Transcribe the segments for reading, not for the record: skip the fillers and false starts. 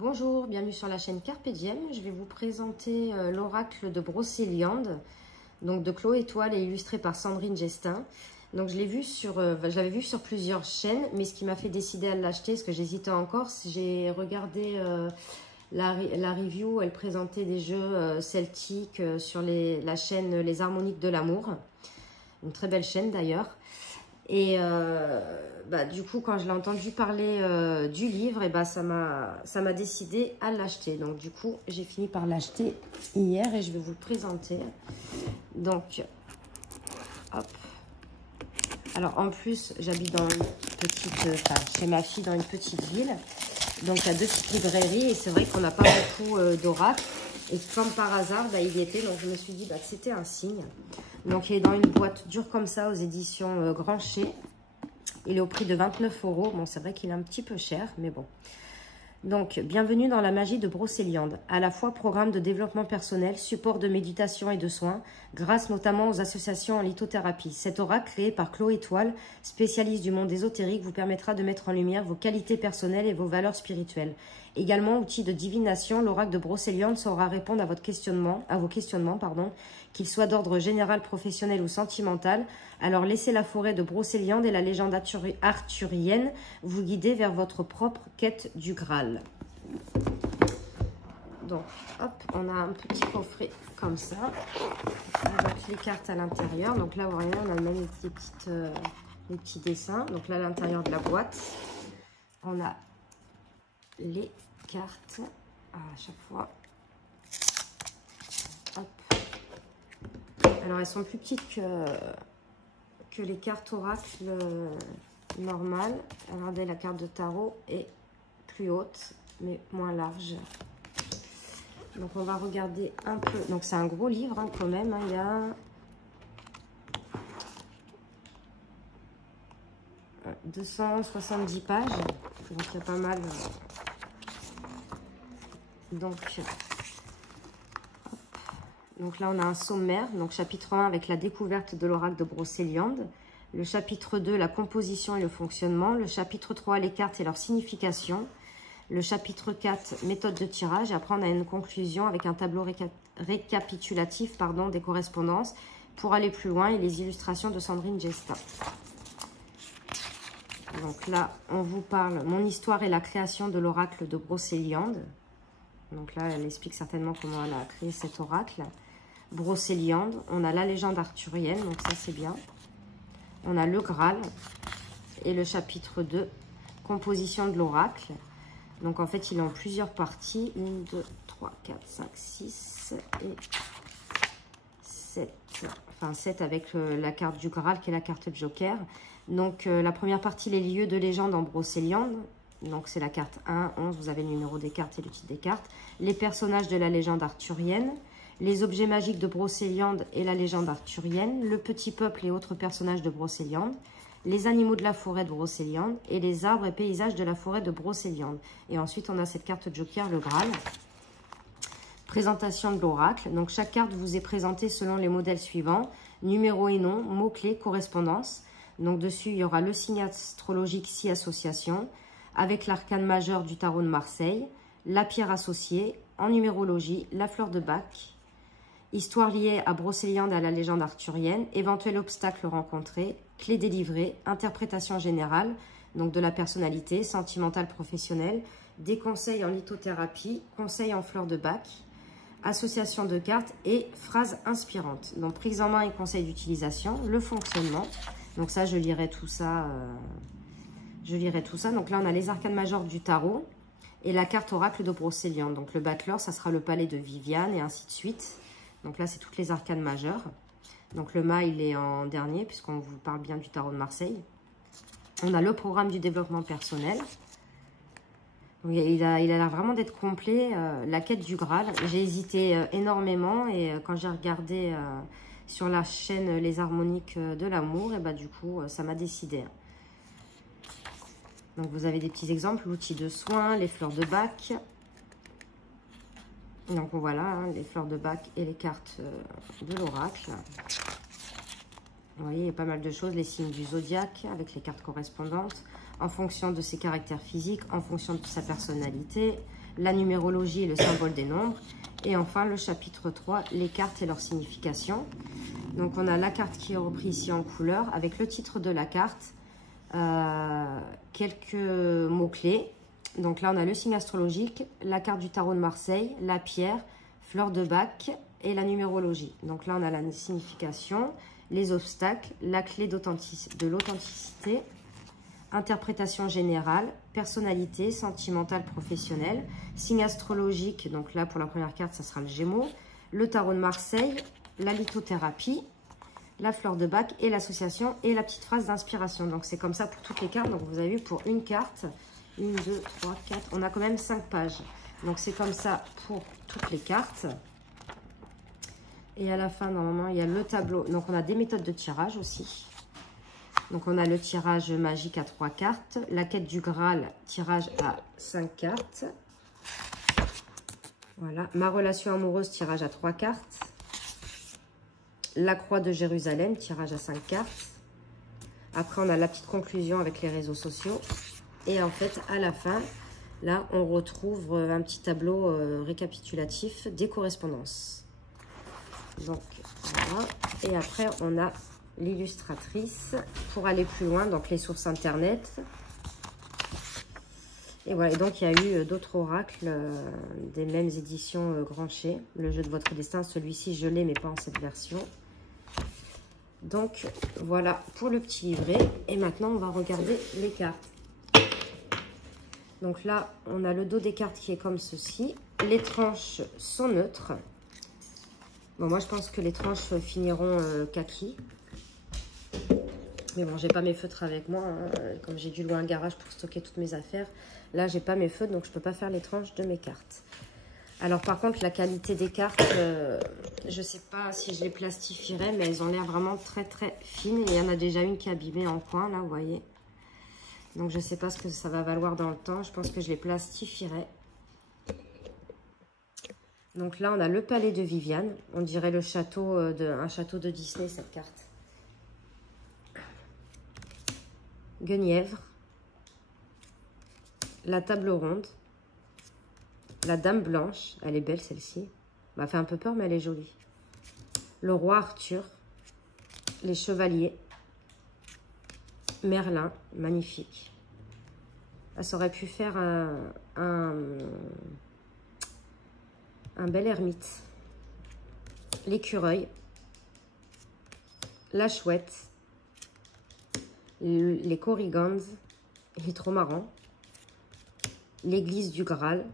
Bonjour, bienvenue sur la chaîne Carpe Diem. Je vais vous présenter l'oracle de Brocéliande, donc de Chloé Étoile et illustré par Sandrine Gestin. Donc je l'avais vu sur plusieurs chaînes, mais ce qui m'a fait décider à l'acheter, parce que j'hésitais encore, j'ai regardé la review, elle présentait des jeux celtiques sur la chaîne Les Harmoniques de l'amour, une très belle chaîne d'ailleurs. Et du coup, quand je l'ai entendu parler du livre, et ça m'a décidé à l'acheter. Donc du coup, j'ai fini par l'acheter hier et je vais vous le présenter. Donc, hop. Alors en plus, j'habite dans une petite, chez ma fille dans une petite ville. Donc il y a deux petites librairies et c'est vrai qu'on n'a pas beaucoup d'oracles. Et comme par hasard, il y était, donc je me suis dit que c'était un signe. Donc il est dans une boîte dure comme ça aux éditions Grancher. Il est au prix de 29 €. Bon, c'est vrai qu'il est un petit peu cher, mais bon. Donc, bienvenue dans la magie de Brocéliande, à la fois programme de développement personnel, support de méditation et de soins, grâce notamment aux associations en lithothérapie. Cet oracle, créé par Chloé Étoile, spécialiste du monde ésotérique, vous permettra de mettre en lumière vos qualités personnelles et vos valeurs spirituelles. Également, outil de divination, l'oracle de Brocéliande saura répondre à vos questionnements, qu'ils soient d'ordre général, professionnel ou sentimental. Alors, laissez la forêt de Brocéliande et la légende arthurienne vous guider vers votre propre quête du Graal. Donc, hop, on a un petit coffret comme ça, avec les cartes à l'intérieur. Donc là, vous voyez, on a même les petits dessins. Donc là, à l'intérieur de la boîte, on a les cartes à chaque fois. Hop. Alors, elles sont plus petites que les cartes oracle normales. Regardez, la carte de tarot est plus haute, mais moins large. Donc, on va regarder un peu. Donc, c'est un gros livre quand même. Il y a 270 pages. Donc, il y a pas mal. Donc là, on a un sommaire. Donc, chapitre 1 avec la découverte de l'oracle de Brocéliande. Le chapitre 2, la composition et le fonctionnement. Le chapitre 3, les cartes et leur signification. Le chapitre 4, méthode de tirage. Et après, on a une conclusion avec un tableau récapitulatif des correspondances pour aller plus loin et les illustrations de Sandrine Gestin. Donc là, on vous parle mon histoire et la création de l'oracle de Brocéliande. Donc là, elle explique certainement comment elle a créé cet oracle. Brocéliande, on a la légende arthurienne, donc ça c'est bien. On a le Graal et le chapitre 2, composition de l'oracle. Donc en fait, il est en plusieurs parties. 1, 2, 3, 4, 5, 6 et 7. Enfin 7 avec la carte du Graal qui est la carte Joker. Donc la première partie, les lieux de légende en Brocéliande. Donc c'est la carte 1, 11, vous avez le numéro des cartes et le titre des cartes. Les personnages de la légende arthurienne. Les objets magiques de Brocéliande et la légende arthurienne. Le petit peuple et autres personnages de Brocéliande. Les animaux de la forêt de Brocéliande. Et les arbres et paysages de la forêt de Brocéliande. Et ensuite on a cette carte Joker, le Graal. Présentation de l'oracle. Donc chaque carte vous est présentée selon les modèles suivants. Numéro et nom, mots-clés, correspondance. Donc dessus il y aura le signe astrologique 6 associations. Avec l'arcane majeur du tarot de Marseille, la pierre associée, en numérologie, la fleur de Bach, histoire liée à Brocéliande et à la légende arthurienne, éventuel obstacle rencontré, clé délivrée, interprétation générale, donc de la personnalité, sentimentale, professionnelle, des conseils en lithothérapie, conseils en fleur de Bach, association de cartes et phrases inspirantes. Donc prise en main et conseils d'utilisation, le fonctionnement. Donc ça, je lirai tout ça. Donc là, on a les arcanes majeurs du tarot et la carte oracle de Brocéliande. Donc le battleur, ça sera le palais de Viviane et ainsi de suite. Donc là, c'est toutes les arcanes majeures. Donc le mât, il est en dernier puisqu'on vous parle bien du tarot de Marseille. On a le programme du développement personnel. Donc, il a l'air vraiment d'être complet. La quête du Graal. J'ai hésité énormément et quand j'ai regardé sur la chaîne Les Harmoniques de l'amour, et du coup, ça m'a décidé. Donc, vous avez des petits exemples, l'outil de soin, les fleurs de Bach. Donc, voilà, les fleurs de Bach et les cartes de l'oracle. Vous voyez, il y a pas mal de choses, les signes du zodiaque avec les cartes correspondantes, en fonction de ses caractères physiques, en fonction de sa personnalité, la numérologie et le symbole des nombres. Et enfin, le chapitre 3, les cartes et leur signification. Donc, on a la carte qui est reprise ici en couleur avec le titre de la carte, quelques mots-clés. Donc là, on a le signe astrologique, la carte du tarot de Marseille, la pierre, fleur de bac et la numérologie. Donc là, on a la signification, les obstacles, la clé de l'authenticité, interprétation générale, personnalité, sentimentale, professionnelle, signe astrologique, donc là pour la première carte ça sera le Gémeaux, le tarot de Marseille, la lithothérapie, la fleur de bac et l'association et la petite phrase d'inspiration. Donc c'est comme ça pour toutes les cartes. Donc vous avez vu pour une carte, 1, 2, 3, 4, on a quand même 5 pages. Donc c'est comme ça pour toutes les cartes. Et à la fin normalement il y a le tableau. Donc on a des méthodes de tirage aussi. Donc, on a le tirage magique à 3 cartes. La quête du Graal, tirage à 5 cartes. Voilà. Ma relation amoureuse, tirage à 3 cartes. La croix de Jérusalem, tirage à 5 cartes. Après, on a la petite conclusion avec les réseaux sociaux. Et en fait, à la fin, là, on retrouve un petit tableau récapitulatif des correspondances. Donc, voilà. Et après, on a l'illustratrice pour aller plus loin, donc les sources internet. Et voilà, et donc il y a eu d'autres oracles des mêmes éditions Grancher, le jeu de votre destin. Celui-ci je l'ai mais pas en cette version. Donc voilà pour le petit livret. Et maintenant on va regarder les cartes. Donc là on a le dos des cartes qui est comme ceci. Les tranches sont neutres. Bon, moi je pense que les tranches finiront kaki. Mais bon, j'ai pas mes feutres avec moi, hein. Comme j'ai dû louer un garage pour stocker toutes mes affaires. Là, j'ai pas mes feutres, donc je peux pas faire les tranches de mes cartes. Alors par contre, la qualité des cartes, je sais pas si je les plastifierai, mais elles ont l'air vraiment très très fines. Et il y en a déjà une qui est abîmée en coin, là, vous voyez. Donc je sais pas ce que ça va valoir dans le temps. Je pense que je les plastifierai. Donc là, on a le palais de Viviane. On dirait le château un château de Disney, cette carte. Guenièvre, la table ronde, la dame blanche, elle est belle celle-ci, m'a fait un peu peur mais elle est jolie, le roi Arthur, les chevaliers, Merlin, magnifique. Ça aurait pu faire un bel ermite, l'écureuil, la chouette, les Korrigans, il est trop marrant, l'église du Graal,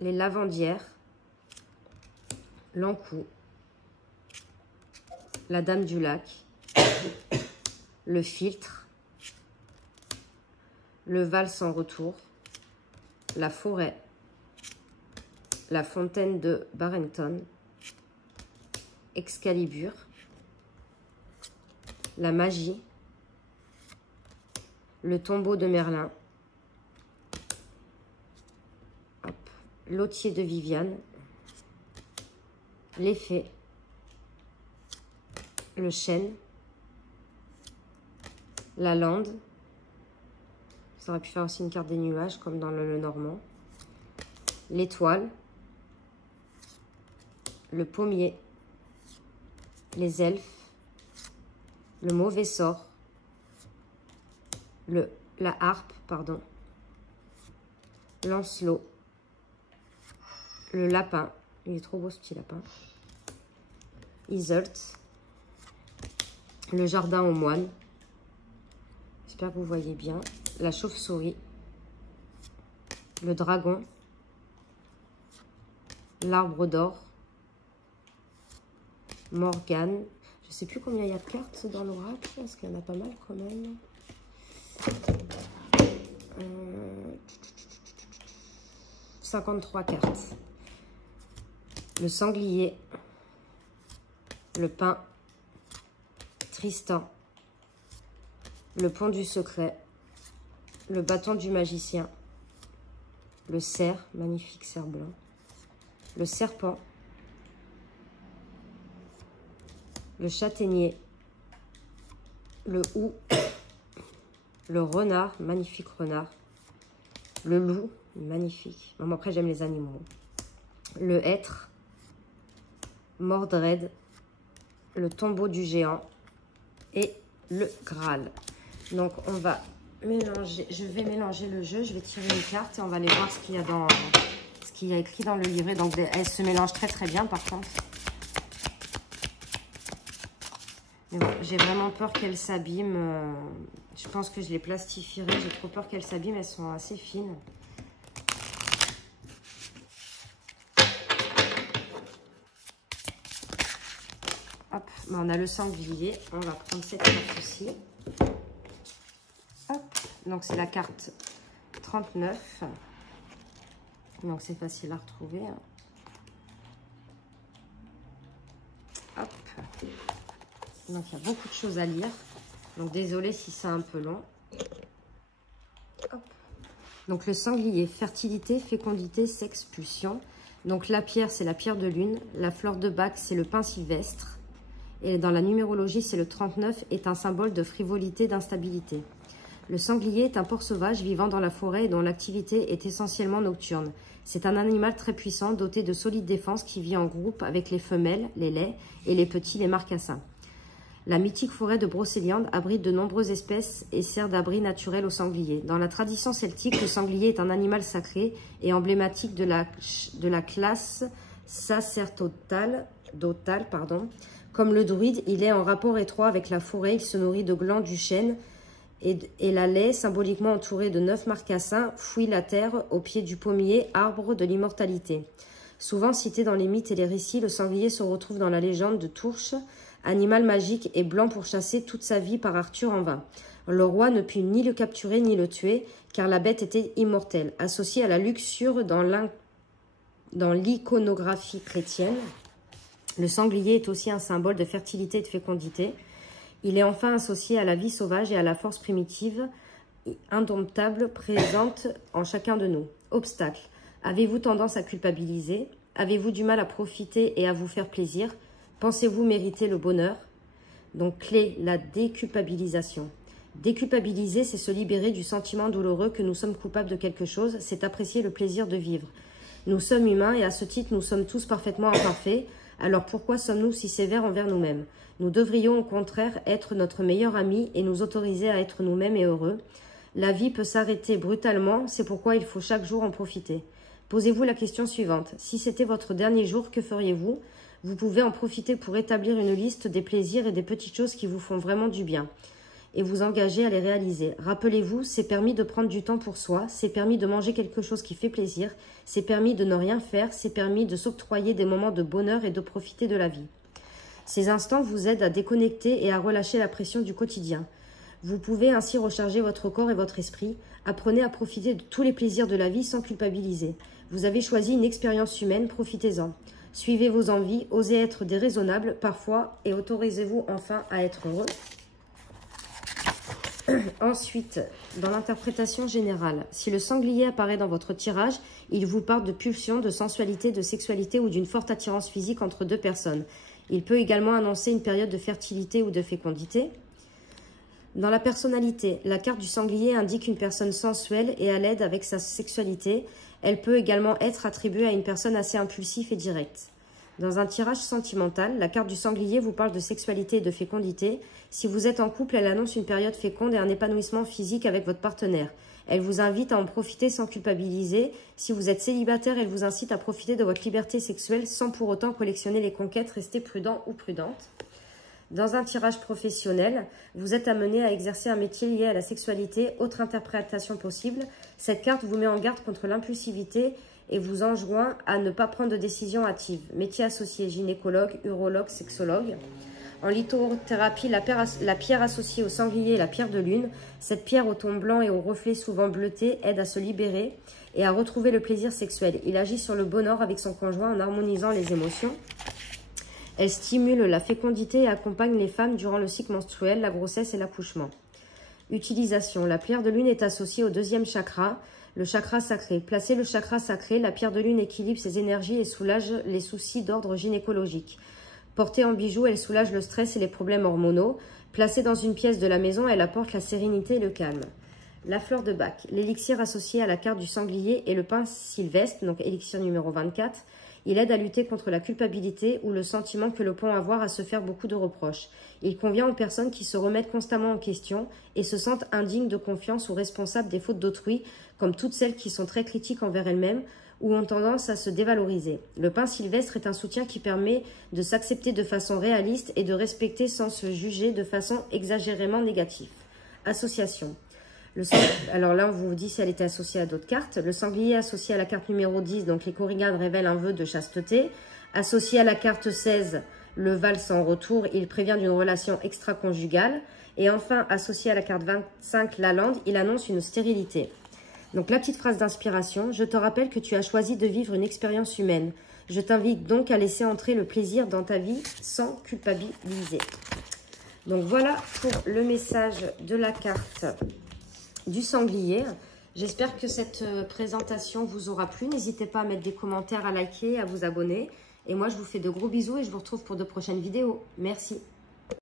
les lavandières, l'encou, la dame du lac, le filtre, le val sans retour, la forêt, la fontaine de Barrington, Excalibur, la magie, le tombeau de Merlin, l'Autier de Viviane, les fées, le chêne, la lande. Ça aurait pu faire aussi une carte des nuages comme dans le Normand. L'étoile, le pommier, les elfes, le mauvais sort, la harpe, pardon, Lancelot, le lapin, il est trop beau ce petit lapin, Iseult, le jardin aux moines, j'espère que vous voyez bien, la chauve-souris, le dragon, l'arbre d'or, Morgane. Je ne sais plus combien il y a de cartes dans l'oracle, parce qu'il y en a pas mal quand même. 53 cartes. Le sanglier, le pin, Tristan, le pont du secret, le bâton du magicien, le cerf, magnifique cerf blanc, le serpent, le châtaignier, le hou, le renard, magnifique renard, le loup, Magnifique. Bon, après, j'aime les animaux. Le hêtre, Mordred, le tombeau du géant et le Graal. Donc, on va mélanger. Je vais mélanger le jeu. Je vais tirer une carte et on va aller voir ce qu'il y a dans ce qu'il y a écrit dans le livret. Donc, elles se mélangent très très bien par contre. Mais bon, j'ai vraiment peur qu'elles s'abîment. Je pense que je les plastifierai. J'ai trop peur qu'elles s'abîment. Elles sont assez fines. Hop, on a le sanglier. On va prendre cette carte aussi. Hop, donc c'est la carte 39. Donc c'est facile à retrouver. Hop. Donc il y a beaucoup de choses à lire. Donc désolé si c'est un peu long. Hop. Donc le sanglier, fertilité, fécondité, sexe, pulsion. Donc la pierre, c'est la pierre de lune. La fleur de bac, c'est le pin sylvestre. Et dans la numérologie, c'est le 39, est un symbole de frivolité, d'instabilité. Le sanglier est un porc sauvage vivant dans la forêt et dont l'activité est essentiellement nocturne. C'est un animal très puissant, doté de solides défenses qui vit en groupe avec les femelles, les lais, et les petits, les marcassins. La mythique forêt de Brocéliande abrite de nombreuses espèces et sert d'abri naturel aux sangliers. Dans la tradition celtique, le sanglier est un animal sacré et emblématique de la classe sacerdotale. Comme le druide, il est en rapport étroit avec la forêt, il se nourrit de glands du chêne et la laie, symboliquement entourée de 9 marcassins, fouille la terre au pied du pommier, arbre de l'immortalité. Souvent cité dans les mythes et les récits, le sanglier se retrouve dans la légende de Tourche, animal magique et blanc pour chasser toute sa vie par Arthur en vain. Le roi ne put ni le capturer ni le tuer, car la bête était immortelle, associée à la luxure dans l'iconographie chrétienne. Le sanglier est aussi un symbole de fertilité et de fécondité. Il est enfin associé à la vie sauvage et à la force primitive, indomptable, présente en chacun de nous. Obstacle. Avez-vous tendance à culpabiliser? Avez-vous du mal à profiter et à vous faire plaisir? Pensez-vous mériter le bonheur? Donc, clé, la déculpabilisation. Déculpabiliser, c'est se libérer du sentiment douloureux que nous sommes coupables de quelque chose, c'est apprécier le plaisir de vivre. Nous sommes humains et à ce titre, nous sommes tous parfaitement imparfaits. Alors pourquoi sommes-nous si sévères envers nous-mêmes? Nous devrions au contraire être notre meilleur ami et nous autoriser à être nous-mêmes et heureux. La vie peut s'arrêter brutalement, c'est pourquoi il faut chaque jour en profiter. Posez-vous la question suivante. Si c'était votre dernier jour, que feriez-vous? Vous pouvez en profiter pour établir une liste des plaisirs et des petites choses qui vous font vraiment du bien et vous engager à les réaliser. Rappelez-vous, c'est permis de prendre du temps pour soi, c'est permis de manger quelque chose qui fait plaisir, c'est permis de ne rien faire, c'est permis de s'octroyer des moments de bonheur et de profiter de la vie. Ces instants vous aident à déconnecter et à relâcher la pression du quotidien. Vous pouvez ainsi recharger votre corps et votre esprit. Apprenez à profiter de tous les plaisirs de la vie sans culpabiliser. Vous avez choisi une expérience humaine, profitez-en. Suivez vos envies, osez être déraisonnable parfois et autorisez-vous enfin à être heureux. Ensuite, dans l'interprétation générale, si le sanglier apparaît dans votre tirage, il vous parle de pulsion, de sensualité, de sexualité ou d'une forte attirance physique entre deux personnes. Il peut également annoncer une période de fertilité ou de fécondité. Dans la personnalité, la carte du sanglier indique une personne sensuelle et à l'aide avec sa sexualité. Elle peut également être attribuée à une personne assez impulsive et directe. Dans un tirage sentimental, la carte du sanglier vous parle de sexualité et de fécondité. Si vous êtes en couple, elle annonce une période féconde et un épanouissement physique avec votre partenaire. Elle vous invite à en profiter sans culpabiliser. Si vous êtes célibataire, elle vous incite à profiter de votre liberté sexuelle sans pour autant collectionner les conquêtes. Restez prudent ou prudente. Dans un tirage professionnel, vous êtes amené à exercer un métier lié à la sexualité. Autre interprétation possible, cette carte vous met en garde contre l'impulsivité et vous enjoint à ne pas prendre de décisions hâtives. Métier associé, gynécologue, urologue, sexologue. En lithothérapie, la pierre associée au sanglier est la pierre de lune. Cette pierre au ton blanc et au reflet souvent bleuté aide à se libérer et à retrouver le plaisir sexuel. Il agit sur le bonheur avec son conjoint en harmonisant les émotions. Elle stimule la fécondité et accompagne les femmes durant le cycle menstruel, la grossesse et l'accouchement. Utilisation. La pierre de lune est associée au deuxième chakra, le chakra sacré. Placez le chakra sacré, la pierre de lune équilibre ses énergies et soulage les soucis d'ordre gynécologique. Portée en bijou, elle soulage le stress et les problèmes hormonaux. Placée dans une pièce de la maison, elle apporte la sérénité et le calme. La fleur de Bach, l'élixir associé à la carte du sanglier et le pain sylvestre, donc élixir numéro 24. Il aide à lutter contre la culpabilité ou le sentiment que l'on peut avoir à se faire beaucoup de reproches. Il convient aux personnes qui se remettent constamment en question et se sentent indignes de confiance ou responsables des fautes d'autrui, comme toutes celles qui sont très critiques envers elles-mêmes ou ont tendance à se dévaloriser. Le pain sylvestre est un soutien qui permet de s'accepter de façon réaliste et de respecter sans se juger de façon exagérément négative. Association. Alors là, on vous dit si elle était associée à d'autres cartes. Le sanglier associé à la carte numéro 10, donc les korrigans révèlent un vœu de chasteté. Associé à la carte 16, le val sans retour, il prévient d'une relation extra-conjugale. Et enfin, associé à la carte 25, la lande, il annonce une stérilité. Donc la petite phrase d'inspiration, je te rappelle que tu as choisi de vivre une expérience humaine. Je t'invite donc à laisser entrer le plaisir dans ta vie sans culpabiliser. Donc voilà pour le message de la carte du sanglier. J'espère que cette présentation vous aura plu. N'hésitez pas à mettre des commentaires, à liker, à vous abonner. Et moi, je vous fais de gros bisous et je vous retrouve pour de prochaines vidéos. Merci.